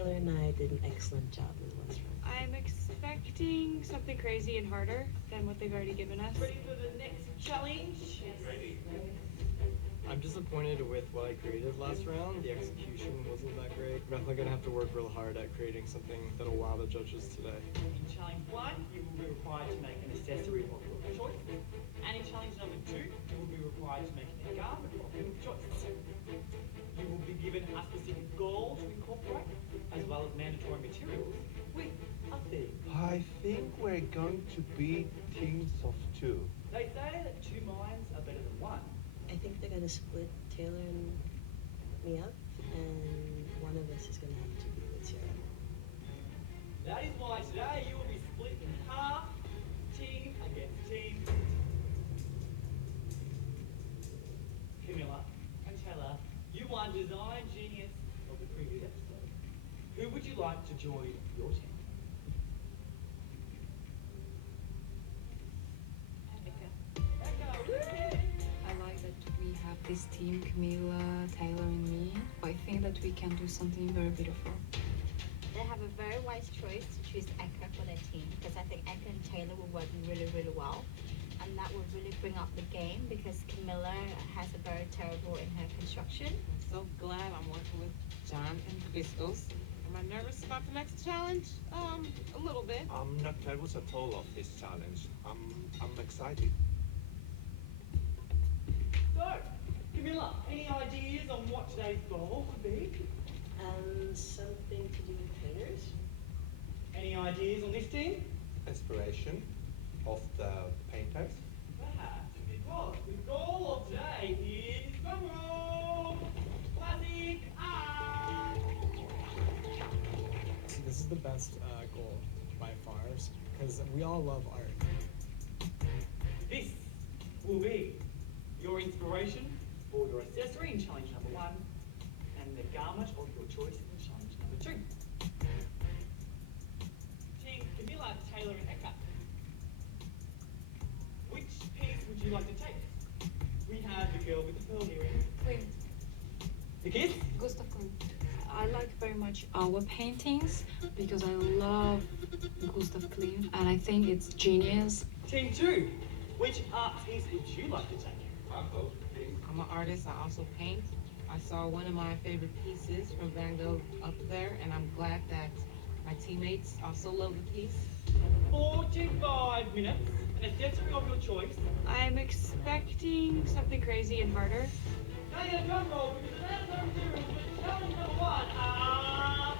Taylor and I did an excellent job in the last round. I'm expecting something crazy and harder than what they've already given us. Ready for the next challenge? Ready. I'm disappointed with what I created last round. The execution wasn't that great. I'm definitely gonna have to work real hard at creating something that'll wow the judges today. In challenge 1, you will be required to make an accessory of your choice. And in challenge number 2, you will be required to make a garment of your choice. You will be given a specific goal to incorporate, as well as mandatory materials with a theme. I think we're going to be teams of two. They say that 2 minds are better than 1. I think they're gonna split Taylor and me up, and one of us is gonna have to be with Sierra. That is why today you will be split in half, team against team. Camilla and Taylor, you are design genius of the previous episode. Who would you like to join your team? I like that we have this team, Camila, Taylor, and me. I think that we can do something very beautiful. They have a very wise choice to choose Eka for their team, because I think Eka and Taylor will work really, really well. And that will really bring up the game, because Camilla has a very terrible in her construction. So glad I'm working with John and Crystals. Am I nervous about the next challenge? A little bit. I'm not nervous at all of this challenge. I'm excited. So, Camilla, any ideas on what today's goal would be? Something to do with painters? Any ideas on this team? Inspiration of the painters. Perhaps because the goal of today is drumroll, classic art. This is the best goal by far, because we all love art. This will be your inspiration for your accessory in challenge number 1, and the garment of your choice in challenge number 2. Team Camilla, Taylor, and Eka. Which piece would you like to take? We have the girl with the pearl earring. Clean. The kiss? Gustav Klimt. I like very much our paintings because I love Gustav Klimt and I think it's genius. Team 2. Which art piece would you like to take? I'm an artist. I also paint. I saw one of my favorite pieces from Van Gogh up there, and I'm glad that my teammates also love the piece. 45 minutes. An accessory of your choice. I'm expecting something crazy and harder. Now you drum roll because the last materials for challenge number 1 are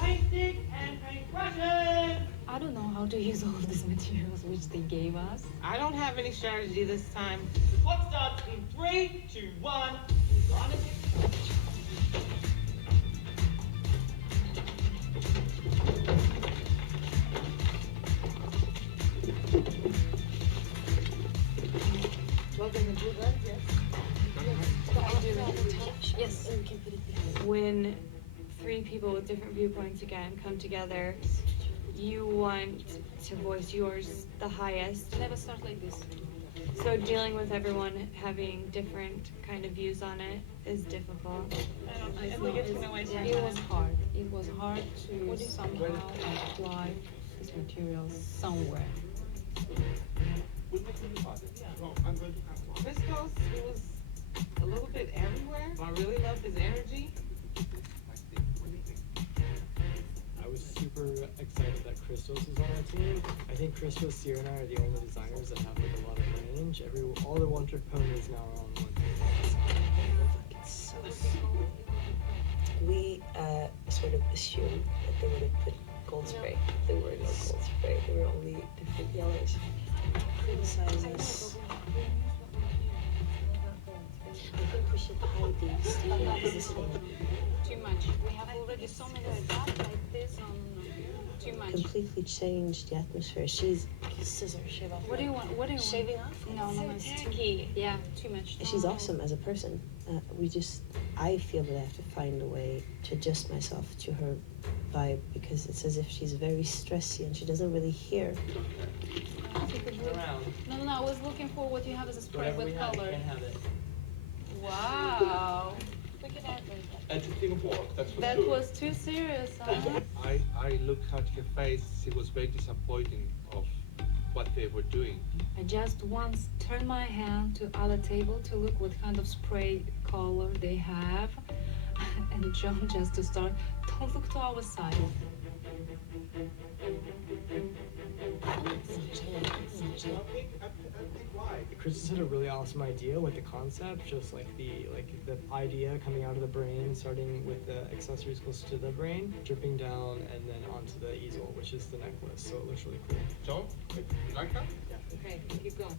paint stick and paint brushes. I don't know how to use all of these materials which they gave us. I don't have any strategy this time. The clock starts in 3, 2, 1. Design it. Welcome to Blue Blood, yes. Yes. And we can put it behind. When 3 people with different viewpoints again come together, you want to voice yours the highest. Never start like this. So dealing with everyone having different kind of views on it is difficult. I think it was hard. It was hard to somehow apply this material somewhere. Crystals, he was a little bit everywhere. I really loved his energy. I was super excited that Crystals was on our team. I think Crystals, Sierra, and I are the only designers that have like a lot of range. All the one-trick ponies now are on one team. We sort of assumed that they would have put gold spray. There were no gold spray. There were only different yellows. Criticize us. I think we should hide these because this one Too much. We have already so many like that, like this. Too much. completely changed the atmosphere. She's scissor shave off. What do you want? What do you want? Shaving off? No, no, it's too tacky. Yeah, too much. She's awesome as a person. I feel that I have to find a way to adjust myself to her vibe because it's as if she's very stressy and she doesn't really hear. Around. No, I was looking for what you have as a spray Whatever we with have, you color. can have it. Wow. Look at that. And to think of what, that's for That sure. was too serious, huh? I looked at her face. She was very disappointed of what they were doing. I just once turned my hand to other table to look what kind of spray color they have. And John just to start, don't look to our side. Chris had a really awesome idea with the concept, just like the idea coming out of the brain, starting with the accessories close to the brain, dripping down, and then onto the easel, which is the necklace. So it looks really cool. John, you like that? Okay, keep going.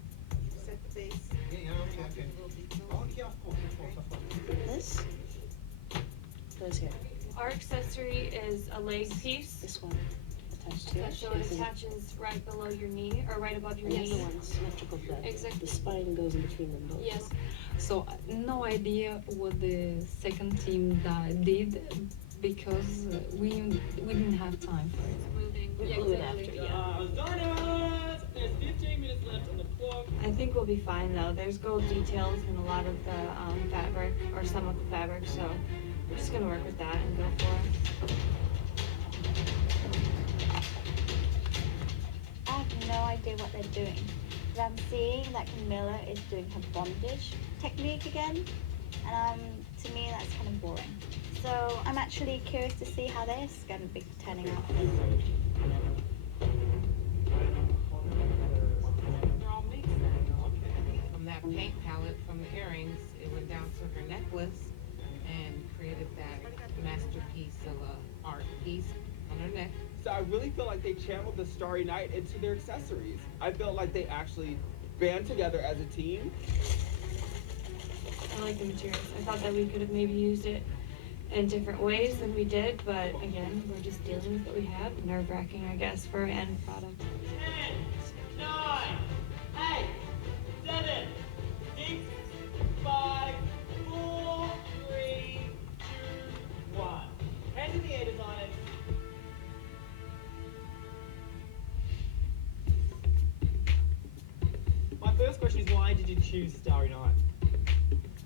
Set the base. This? Goes here. Our accessory is a leg piece. This one attached to it. So it attaches right below your knee, or right above your And the knee. other one's symmetrical thread. Exactly. The spine goes in between them both. Yes. So no idea what the second team did because we didn't have time for it. Moving. We glue it after, yeah. Diners! There's 15 minutes left on the clock. I think we'll be fine though. There's gold details in a lot of the fabric, or some of the fabric, so we're just gonna work with that and go for it. I have no idea what they're doing. But I'm seeing that Camilla is doing her bondage technique again, and to me that's kind of boring. So I'm actually curious to see how this is going to be turning out. They're all mixed then. From that paint palette from the earrings, it went down to her necklace and created that masterpiece of a art piece on her neck. So I really feel like they channeled the Starry Night into their accessories. I felt like they actually band together as a team. I like the materials. I thought that we could have maybe used it in different ways than we did, but again, we're just dealing with what we have. Nerve-wracking, I guess, for an end product. 10, 9, 8, 7, 6, 5, 4, 3, 2, 1. Hands in the air, designers. My first question is, why did you choose Starry Night?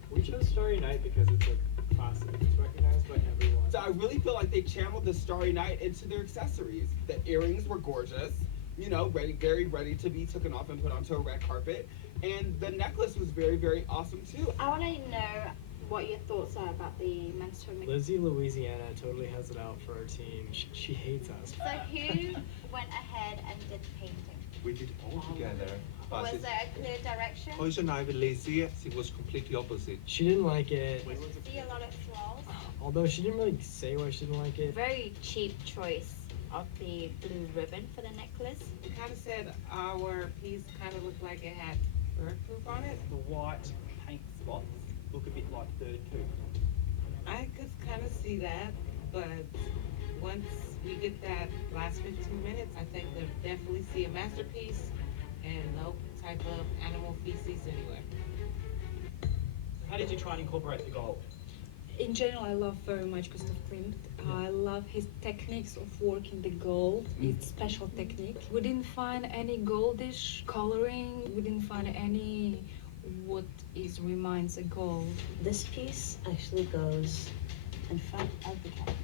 We chose Starry Night because it's a classic. It's recognized by everyone. So I really feel like they channeled the Starry Night into their accessories. The earrings were gorgeous, you know, very ready to be taken off and put onto a red carpet. And the necklace was very awesome too. I want to know what your thoughts are about the menstrual mix. Lizzie Louisiana totally has it out for our team. She hates us. So who went ahead and did the painting? We did it all together. But Was there a clear direction? Poison Ivy Lizzie, she was completely opposite. She didn't like it. Did you see a lot of flaws? Although she didn't really say why she didn't like it. Very cheap choice of the blue ribbon for the necklace. It kind of said our piece kind of looked like it had bird poop on it. The white paint spots look a bit like bird poop. I could kind of see that, but once we get that last 15 minutes, I think they'll definitely see a masterpiece and no type of animal feces anywhere. How did you try and incorporate the gold? In general, I love very much Gustav Klimt. I love his techniques of working the gold. It's special technique. We didn't find any goldish coloring. We didn't find any what is reminds of gold. This piece actually goes in front of the cap.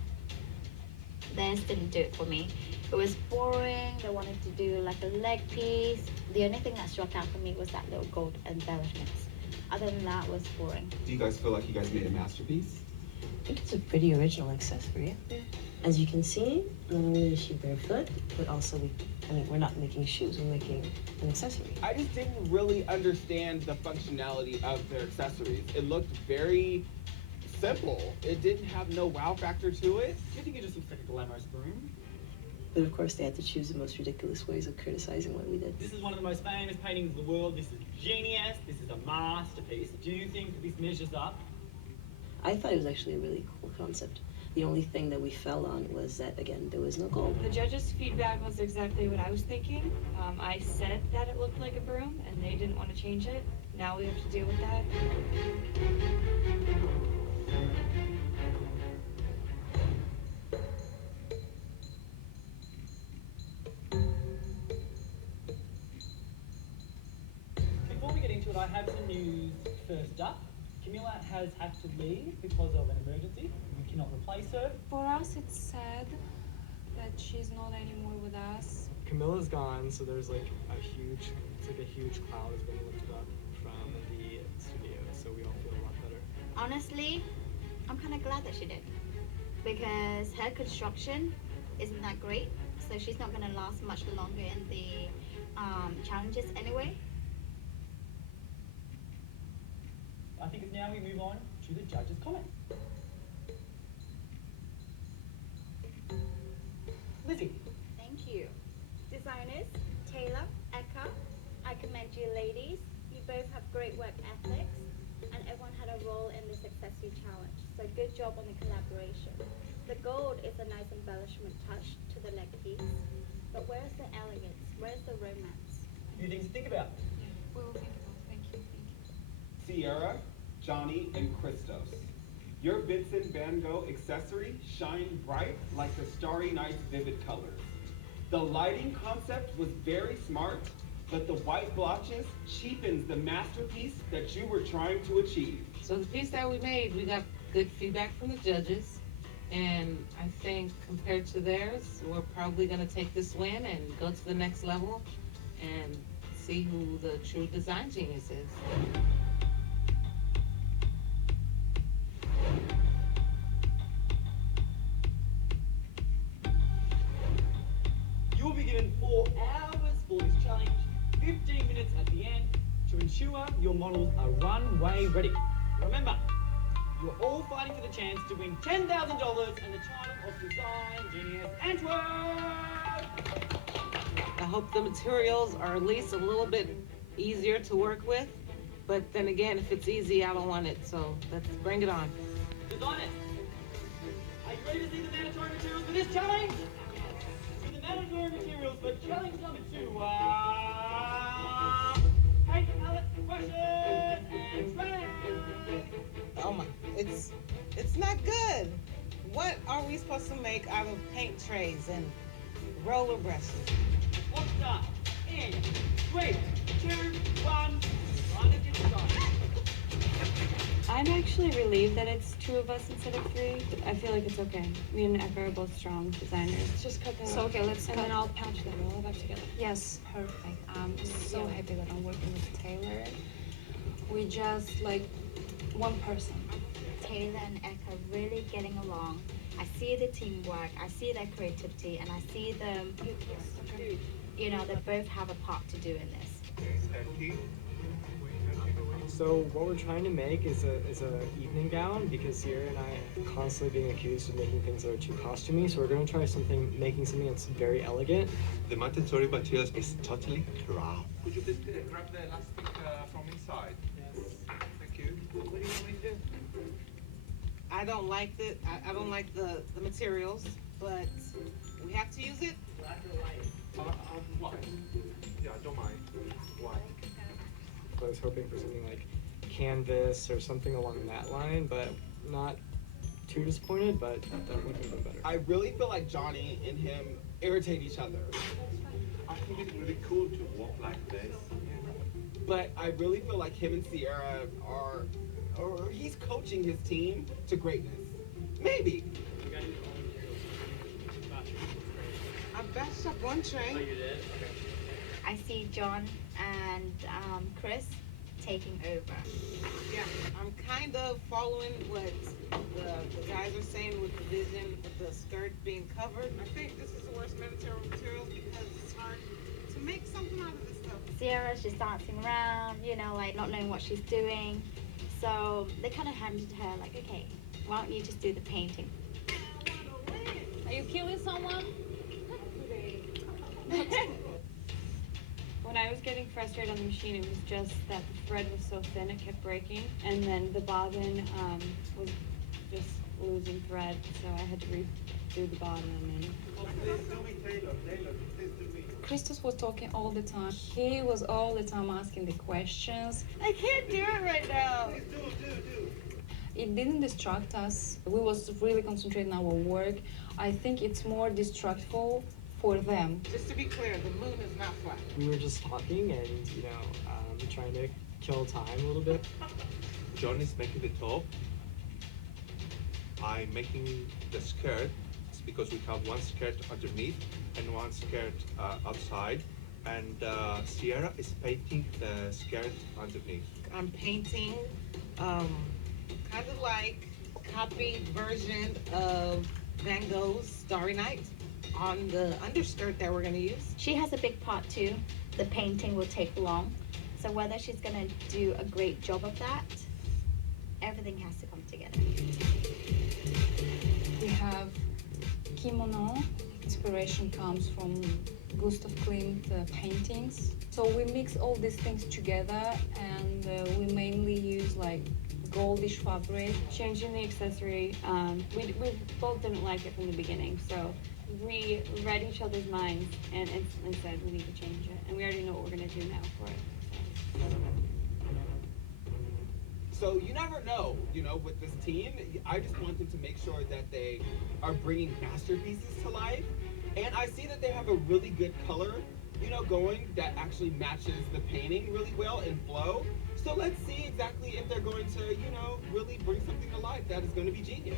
Theirs didn't do it for me. It was boring. They wanted to do like a leg piece. The only thing that struck out for me was that little gold embellishments. Other than that, it was boring. Do you guys feel like you guys made a masterpiece? I think it's a pretty original accessory. As you can see, not only is she barefoot, but also we're not making shoes, we're making an accessory. I just didn't really understand the functionality of their accessories. It looked very simple. It didn't have no wow factor to it. Do you think it just looks like a glamorous broom? But of course, they had to choose the most ridiculous ways of criticizing what we did. This is one of the most famous paintings of the world. This is genius. This is a masterpiece. Do you think this measures up? I thought it was actually a really cool concept. The only thing that we fell on was that, again, there was no gold. The judges' feedback was exactly what I was thinking. I said that it looked like a broom, and they didn't want to change it. Now we have to deal with that. Before we get into it, I have some news first up. Camilla has had to leave because of an emergency. You cannot replace her. For us, it's sad that she's not anymore with us. Camilla's gone, so there's like a huge, it's like a huge cloud has been lifted up from the studio, so we all feel a lot better. Honestly, I'm kind of glad that she did, because her construction isn't that great, so she's not going to last much longer in the challenges anyway. I think it's now we move on to the judges' comments. Lizzie. Thank you. Designers, Taylor, Eka, I commend you ladies. You both have great work ethics, and everyone had a role in this accessory challenge. So good job on the collaboration. The gold is a nice embellishment touch to the neck piece, but where's the elegance? Where's the romance? A few things to think about. We'll think about it. Thank you. Sierra, Johnny, and Christos. Your Vincent Van Gogh accessory shined bright like the Starry Night's vivid colors. The lighting concept was very smart, but the white blotches cheapens the masterpiece that you were trying to achieve. So the piece that we made, we got good feedback from the judges, and I think compared to theirs, we're probably gonna take this win and go to the next level and see who the true design genius is. You will be given 4 hours for this challenge, 15 minutes at the end, to ensure your models are runway ready. Remember, you're all fighting for the chance to win $10,000 and the title of Design Genius Antwerp! I hope the materials are at least a little bit easier to work with, but then again, if it's easy, I don't want it, so let's bring it on. Designers, are you ready to see the mandatory materials for this challenge? So the mandatory materials for challenge number 2 are paint palette, brushes, and trays. Oh my, it's not good. What are we supposed to make out of paint trays and roller brushes? Let's start in 3, 2, 1. Designers get started. I'm actually relieved that it's 2 of us instead of 3. I feel like it's okay. Me and Eka are both strong designers. Let's just cut that So out. okay, let's And cut. then I'll patch them all back together. Yes, perfect. I'm so Yeah. happy that I'm working with Taylor. We just like one person. Taylor and Eka really getting along. I see the teamwork, I see their creativity, and I see them, you know, they both have a part to do in this. So what we're trying to make is a evening gown, because Sierra and I are constantly being accused of making things that are too costumey. So we're going to try making something that's very elegant. The mandatory materials is totally crap. Could you please grab the elastic from inside? Yes. Thank you. What do you want me to do? I don't like the materials, but we have to use it. Why? Yeah, I don't mind. Why? I was hoping for something like canvas or something along that line, but not too disappointed, but that would have been better. I really feel like Johnny and him irritate each other. I think it's really cool to walk like this. But I really feel like him and Sierra or he's coaching his team to greatness. Maybe. I batched up one tray. I see John and Chris taking over. Yeah, I'm kind of following what the guys are saying with the vision, with the skirt being covered. I think this is the worst mandatory materials because it's hard to make something out of this stuff. Sierra's just dancing around, you know, like not knowing what she's doing. So they kind of handed her like, okay, why don't you just do the painting? Are you killing someone? When I was getting frustrated on the machine, it was just that the thread was so thin it kept breaking, and then the bobbin was just losing thread, so I had to redo the bobbin. And Please do me, Taylor. Taylor, please do me. Christos was talking all the time. He was all the time asking the questions. I can't do it right now. Please do. It didn't distract us. We was really concentrating on our work. I think it's more distractful for them. Just to be clear, the moon is not flat. We were just talking and, trying to kill time a little bit. John is making the top. I'm making the skirt. It's because we have one skirt underneath and one skirt outside. And Sierra is painting the skirt underneath. I'm painting kind of like copied version of Van Gogh's Starry Night on the underskirt that we're gonna use. She has a big part too. The painting will take long. So whether she's gonna do a great job of that, everything has to come together. We have kimono. Inspiration comes from Gustav Klimt paintings. So we mix all these things together, and we mainly use like goldish fabric. Changing the accessory, we both didn't like it from the beginning, so we read each other's minds and instantly said we need to change it, and we already know what we're gonna do now for it. So you never know, with this team. I just wanted to make sure that they are bringing masterpieces to life. And I see that they have a really good color, going that actually matches the painting really well in flow. So let's see exactly if they're going to, really bring something to life that is going to be genius.